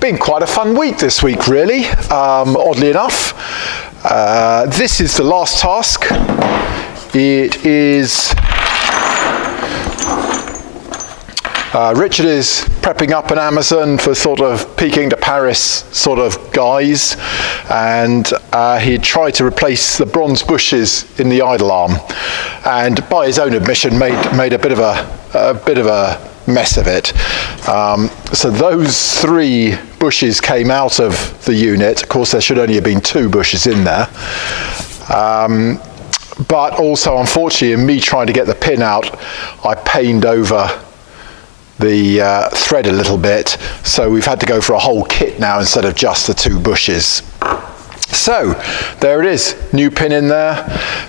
been quite a fun week this week, really, oddly enough. This is the last task. It is... Richard is prepping up an Amazon for sort of Peking to Paris sort of guys, and he tried to replace the bronze bushes in the idle arm, and by his own admission made a bit of a mess of it. So those 3 bushes came out of the unit. Of course, there should only have been 2 bushes in there. But also, unfortunately, in me trying to get the pin out, I pained over the thread a little bit, so we've had to go for a whole kit now instead of just the 2 bushes. So there it is, new pin in there,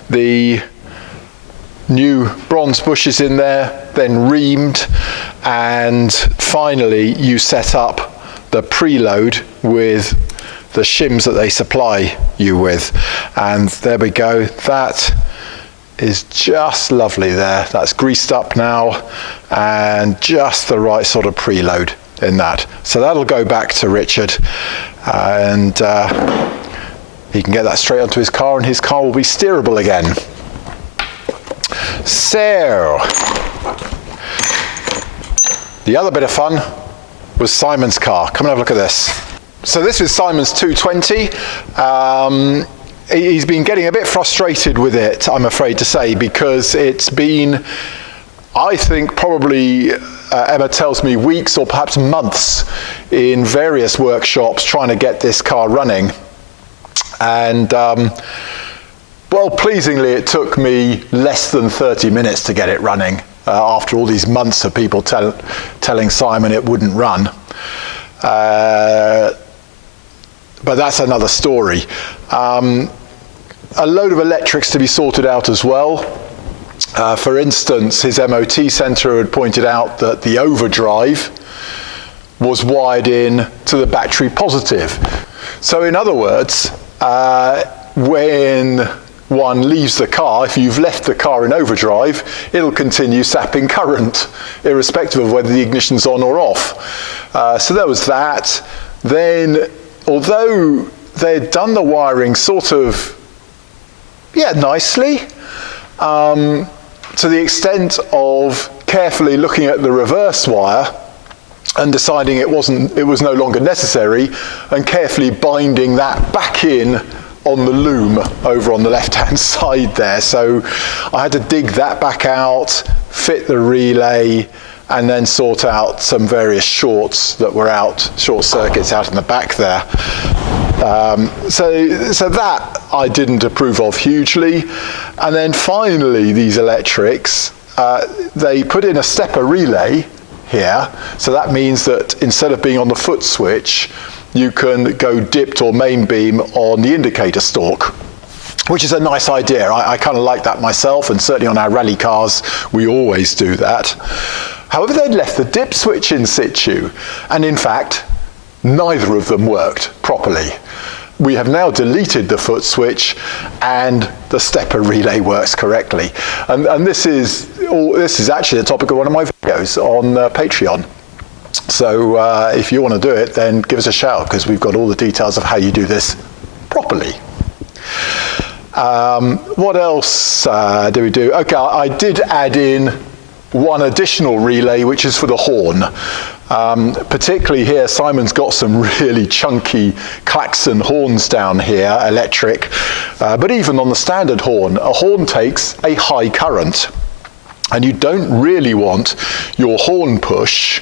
the new bronze bushes in there, then reamed, and finally you set up the preload with the shims that they supply you with. And there we go, that is just lovely there. That's greased up now and just the right sort of preload in that. So that'll go back to Richard, and he can get that straight onto his car, and his car will be steerable again. So, the other bit of fun was Simon's car. Come and have a look at this. So this is Simon's 220. He's been getting a bit frustrated with it, I'm afraid to say, because it's been, I think, probably, Emma tells me, weeks or perhaps months in various workshops trying to get this car running. And, well, pleasingly, it took me less than 30 minutes to get it running after all these months of people telling Simon it wouldn't run. But that's another story. A load of electrics to be sorted out as well. For instance, his MOT centre had pointed out that the overdrive was wired in to the battery positive. So in other words, when one leaves the car, if you've left the car in overdrive, it'll continue sapping current, irrespective of whether the ignition's on or off. So there was that. Then, although they'd done the wiring sort of, nicely, to the extent of carefully looking at the reverse wire and deciding it was no longer necessary, and carefully binding that back in on the loom over on the left-hand side there. So I had to dig that back out, fit the relay, and then sort out some various shorts that were out, short circuits out in the back there. So that I didn't approve of hugely. And then finally, these electrics, they put in a stepper relay here. So that means that instead of being on the foot switch, you can go dipped or main beam on the indicator stalk, which is a nice idea. I kind of like that myself, and certainly on our rally cars, we always do that. However, they'd left the dip switch in situ, and in fact, neither of them worked properly. We have now deleted the foot switch, and the stepper relay works correctly. And this is actually the topic of one of my videos on Patreon. So if you want to do it, then give us a shout, because we've got all the details of how you do this properly. What else do we do? Okay, I did add in one additional relay, which is for the horn. Particularly here, Simon's got some really chunky klaxon horns down here, electric. But even on the standard horn, a horn takes a high current. And you don't really want your horn push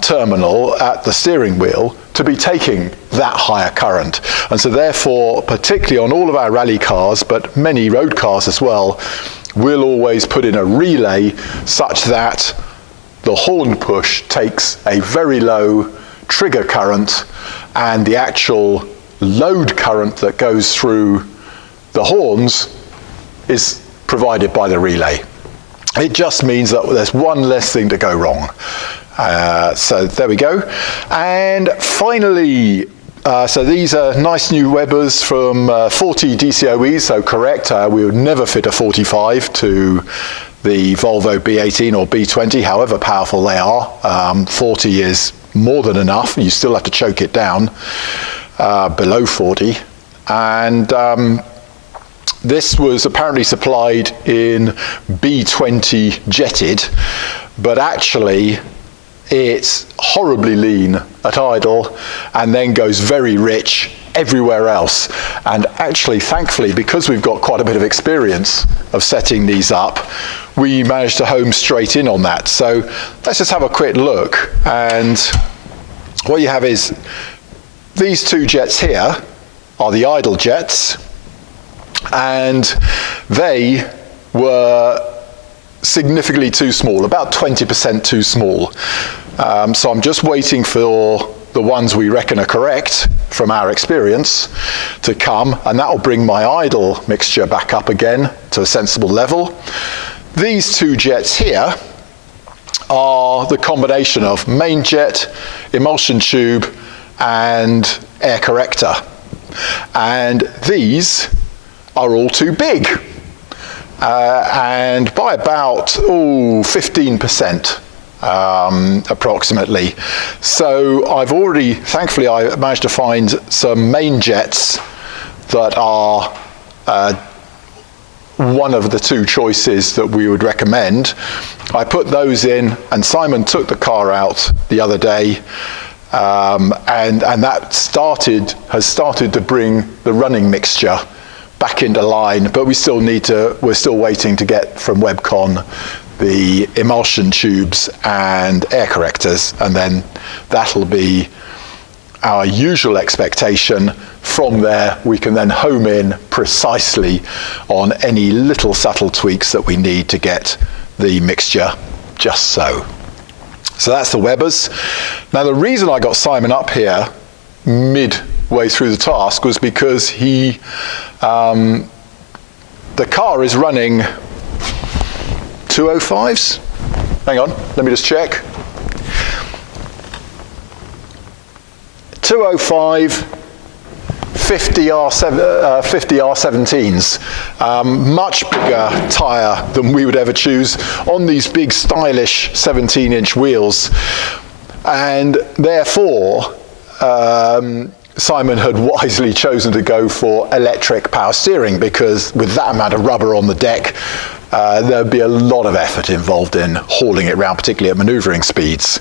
terminal at the steering wheel to be taking that higher current. And so therefore, particularly on all of our rally cars, but many road cars as well, we'll always put in a relay such that the horn push takes a very low trigger current, and the actual load current that goes through the horns is provided by the relay. It just means that there's one less thing to go wrong. So there we go. And finally, so these are nice new Webers from 40 DCOEs, so correct, we would never fit a 45 to the Volvo B18 or B20, however powerful they are. 40 is more than enough. You still have to choke it down below 40. And this was apparently supplied in B20 jetted, but actually it's horribly lean at idle and then goes very rich everywhere else. And actually, thankfully, because we've got quite a bit of experience of setting these up, we managed to home straight in on that. So let's just have a quick look. And what you have is these two jets here are the idle jets, and they were significantly too small, about 20% too small. So I'm just waiting for the ones we reckon are correct from our experience to come, and that will bring my idle mixture back up again to a sensible level. These two jets here are the combination of main jet, emulsion tube, and air corrector. And these are all too big, and by about 15%. Approximately. So I've already, thankfully, I managed to find some main jets that are one of the two choices that we would recommend. I put those in, and Simon took the car out the other day, and that has started to bring the running mixture back into line, but we're still waiting to get from Webcon the emulsion tubes and air correctors, and then that'll be our usual expectation. From there, we can then home in precisely on any little subtle tweaks that we need to get the mixture just so. So that's the Webbers. Now, the reason I got Simon up here midway through the task was because the car is running 205s. Hang on, let me just check. 205, 50 R17s, much bigger tyre than we would ever choose on these big stylish 17-inch wheels, and therefore Simon had wisely chosen to go for electric power steering, because with that amount of rubber on the deck, there'd be a lot of effort involved in hauling it around, particularly at manoeuvring speeds.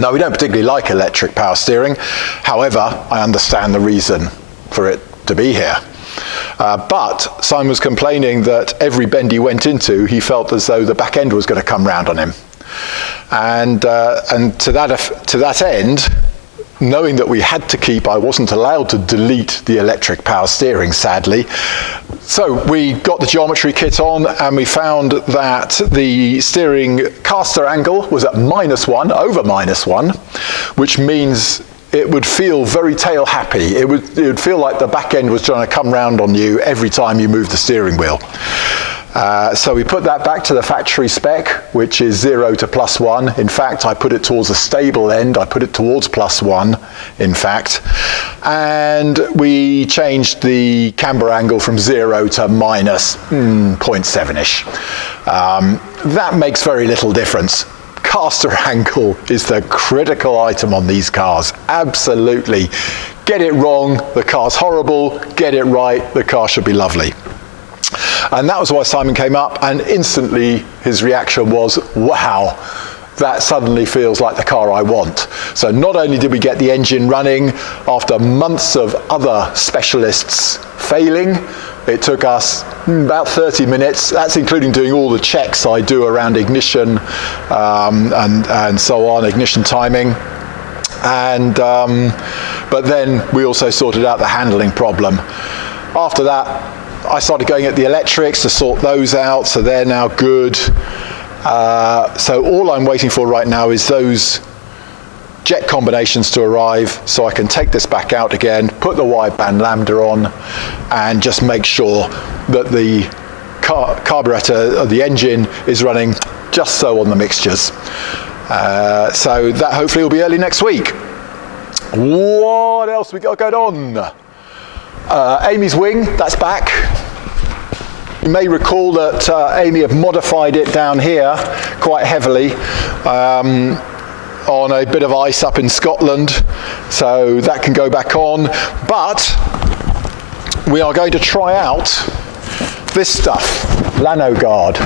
Now, we don't particularly like electric power steering. However, I understand the reason for it to be here. But Simon was complaining that every bend he went into, he felt as though the back end was going to come round on him. And to that end, knowing that we had to keep, I wasn't allowed to delete the electric power steering, sadly. So we got the geometry kit on, and we found that the steering caster angle was at -1, over -1, which means it would feel very tail happy. It would feel like the back end was trying to come round on you every time you move the steering wheel. So we put that back to the factory spec, which is 0 to +1. In fact, I put it towards a stable end. I put it towards +1, in fact. And we changed the camber angle from 0 to -0.7-ish. That makes very little difference. Caster angle is the critical item on these cars. Absolutely. Get it wrong, the car's horrible. Get it right, the car should be lovely. And that was why Simon came up, and instantly his reaction was, wow, that suddenly feels like the car I want. So not only did we get the engine running after months of other specialists failing, it took us about 30 minutes. That's including doing all the checks I do around ignition and so on, ignition timing. And but then we also sorted out the handling problem. After that, I started going at the electrics to sort those out, so they're now good. So all I'm waiting for right now is those jet combinations to arrive, so I can take this back out again, put the wideband lambda on, and just make sure that the carburetor, the engine, is running just so on the mixtures. So that hopefully will be early next week. What else we got going on? Amy's wing, that's back. You may recall that Amy had modified it down here quite heavily. on a bit of ice up in Scotland, so that can go back on. But we are going to try out this stuff, Lano Guard.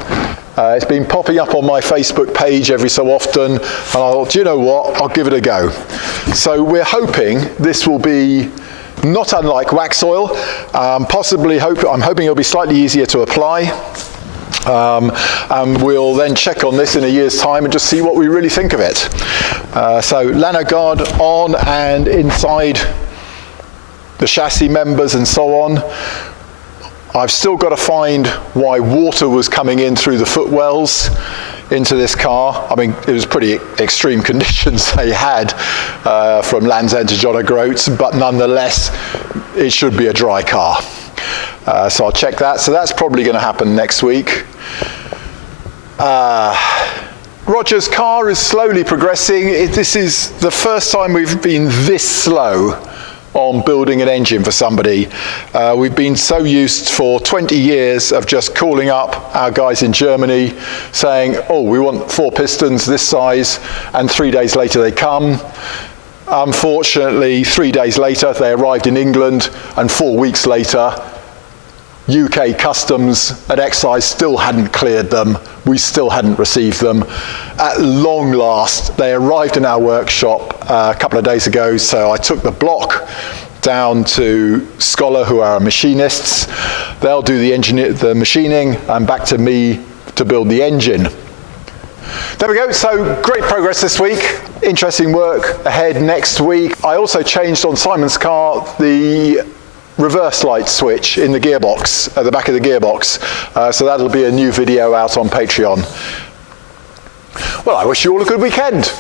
It's been popping up on my Facebook page every so often, and I thought, do you know what, I'll give it a go. So we're hoping this will be not unlike wax oil. I'm hoping it'll be slightly easier to apply. And we'll then check on this in a year's time and just see what we really think of it. So Lano Guard on and inside the chassis members and so on. I've still got to find why water was coming in through the footwells into this car. I mean, it was pretty extreme conditions they had from Land's End to John O'Groats, but nonetheless, it should be a dry car. So I'll check that. So that's probably going to happen next week. Roger's car is slowly progressing. This is the first time we've been this slow on building an engine for somebody. We've been so used for 20 years of just calling up our guys in Germany saying, oh, we want 4 pistons this size, and 3 days later they come. Unfortunately, 3 days later they arrived in England, and 4 weeks later UK Customs and Excise still hadn't cleared them. We still hadn't received them. At long last, they arrived in our workshop a couple of days ago, so I took the block down to Scholar, who are our machinists. They'll do the machining, and back to me to build the engine. There we go, so great progress this week. Interesting work ahead next week. I also changed on Simon's car the reverse light switch in the gearbox, at the back of the gearbox. So that'll be a new video out on Patreon. Well, I wish you all a good weekend.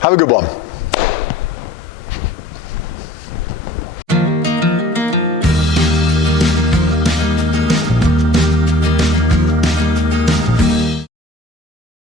Have a good one.